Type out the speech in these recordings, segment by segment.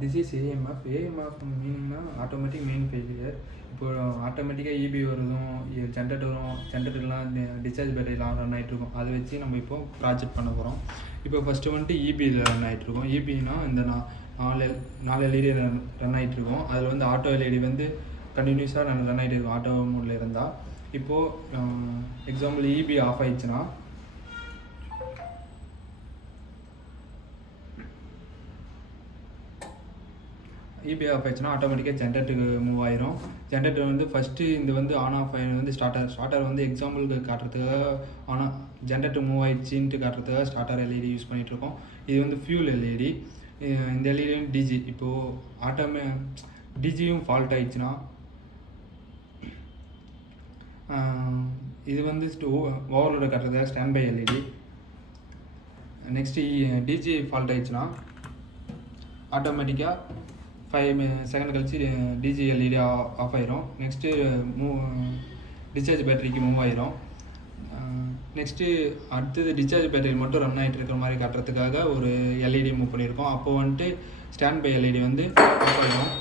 This is AMF. AMF மீனிங்னா automatic main failure. இப்போ ஆட்டோமேட்டிக்காக இபி வருதும், ஜென்ரேட்டர் வரும், ஜென்ரேட்டர்லாம் டிஸ்சார்ஜ் பேட்டரிலாம் ரன் ஆகிட்ருக்கும். அதை வச்சு நம்ம இப்போ ப்ராஜெக்ட் பண்ண போகிறோம். இப்போ ஃபஸ்ட்டு வந்துட்டு இபியில் ரன் ஆகிட்ருக்கோம். இபினா இந்த நாலு எல்இடி ரன் ஆகிட்ருக்கோம். அதில் வந்து ஆட்டோ எல்இடி வந்து கண்டினியூஸாக ரன் ஆகிட்டு இருக்கும் ஆட்டோ மோடில் இருந்தால். இப்போது எக்ஸாம்பிள் இபி ஆஃப் ஆயிடுச்சுன்னா இபி ஆஃப் ஆயிடுச்சுன்னா ஆட்டோமேட்டிக்காக ஜென்ரேட்டருக்கு மூவ் ஆயிரும். ஜென்ரேட்டர் வந்து ஃபஸ்ட்டு இந்த வந்து ஆன் ஆஃப் ஆகி வந்து ஸ்டார்டர் வந்து எக்ஸாம்பிளுக்கு காட்டுறதுக்காக ஆனால் ஜென்ரேட்டர் மூவ் ஆயிடுச்சின்ட்டு காட்டுறதுக்காக ஸ்டார்டர் எல்இடி யூஸ் பண்ணிகிட்ருக்கோம். இது வந்து ஃபியூல் எல்இடி. இந்த எல்இடி டிஜி. இப்போது டிஜியும் ஃபால்ட் ஆயிடுச்சுன்னா இது வந்து ஓவர்லோட காட்டுறதுக்காக stand by LED. Next DG fault ஆயிடுச்சுன்னா ஆட்டோமேட்டிக்காக 5 செகண்ட் கழிச்சு டிஜி எல்இடி ஆஃப் ஆயிரும். நெக்ஸ்ட்டு டிஸ்சார்ஜ் பேட்டரிக்கு மூவ் ஆயிரும். நெக்ஸ்ட்டு அடுத்தது டிஸ்சார்ஜ் பேட்டரி மட்டும் ரன் ஆகிட்டு இருக்கிற மாதிரி காட்டுறதுக்காக ஒரு எல்இடி மூவ் பண்ணியிருக்கோம். அப்போது வந்துட்டு ஸ்டாண்ட் பை எல்இடி வந்து ஆஃப் ஆகிடும்.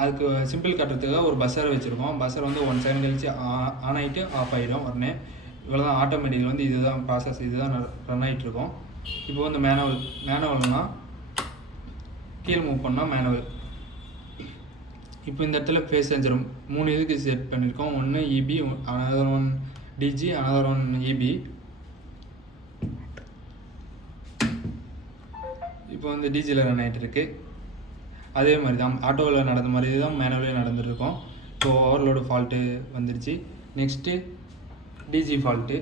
அதுக்கு சிம்பிள் காட்டுறதுக்காக ஒரு பஸ்ஸர் வச்சுருக்கோம். பஸ்ஸர் வந்து 1 செகண்ட் கழிச்சு ஆன் ஆகிட்டு ஆஃப் ஆகிடும் உடனே. இவ்வளோ தான் ஆட்டோமேட்டிக்கில் வந்து இதுதான் ப்ராசஸ், இதுதான் ரன் ஆகிட்ருக்கோம். இப்போ வந்து மேனுவல்னால் கீழே மூவ் பண்ணால் மேனுவல். இப்போ இந்த இடத்துல ஃபேஸ் சென்சர் 3 இதுக்கு செட் பண்ணியிருக்கோம். ஒன்று இபி, அனதர் ஒன் டிஜி, அனதர் ஒன் இபி. இப்போ வந்து டிஜியில் ரன் ஆகிட்டு இருக்கு. அதே மாதிரி தான் ஆட்டோவில் நடந்த மாதிரி தான் மேனுவலே நடந்துருக்கோம். இப்போ ஓவர்லோடு ஃபால்ட்டு வந்துடுச்சு. நெக்ஸ்ட்டு டிஜி ஃபால்ட்டு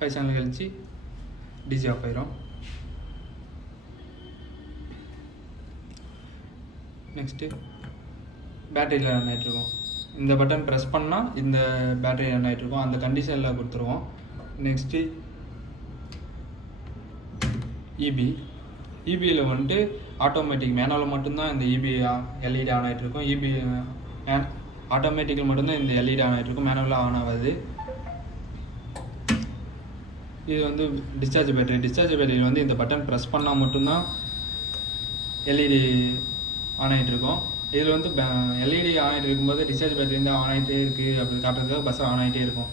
5 செகண்ட் கழிச்சு டிஜி ஆஃப் ஆயிரும். நெக்ஸ்ட்டு பேட்டரியில் ரன் ஆகிட்ருக்கோம். இந்த பட்டன் ப்ரெஸ் பண்ணால் இந்த பேட்டரி ரன் ஆகிட்ருக்கோம். அந்த கண்டிஷனில் கொடுத்துருவோம். நெக்ஸ்ட்டு இபியில் வந்துட்டு ஆட்டோமேட்டிக் மேனுவலில் மட்டும்தான் இந்த இபி எல்இடி ஆன் ஆகிட்ருக்கும். இபி ஆட்டோமேட்டிக்கில் மட்டும்தான் இந்த எல்இடி ஆன் ஆகிட்ருக்கும், மேனுவலாக ஆன் ஆகாது. இது வந்து டிஸ்சார்ஜ் பேட்டரியில் வந்து இந்த பட்டன் ப்ரெஸ் பண்ணால் மட்டும்தான் எல்இடி ஆன் ஆகிட்டு இருக்கும். இதில் வந்து எல்இடி ஆன் ஆகிட்டு இருக்கும்போது டிஸ்சார்ஜ் பேட்டரி இருந்தால் ஆன் ஆகிட்டே இருக்குது அப்படி காட்டுறதுக்காக பஸ் ஆன் ஆகிட்டே இருக்கும்.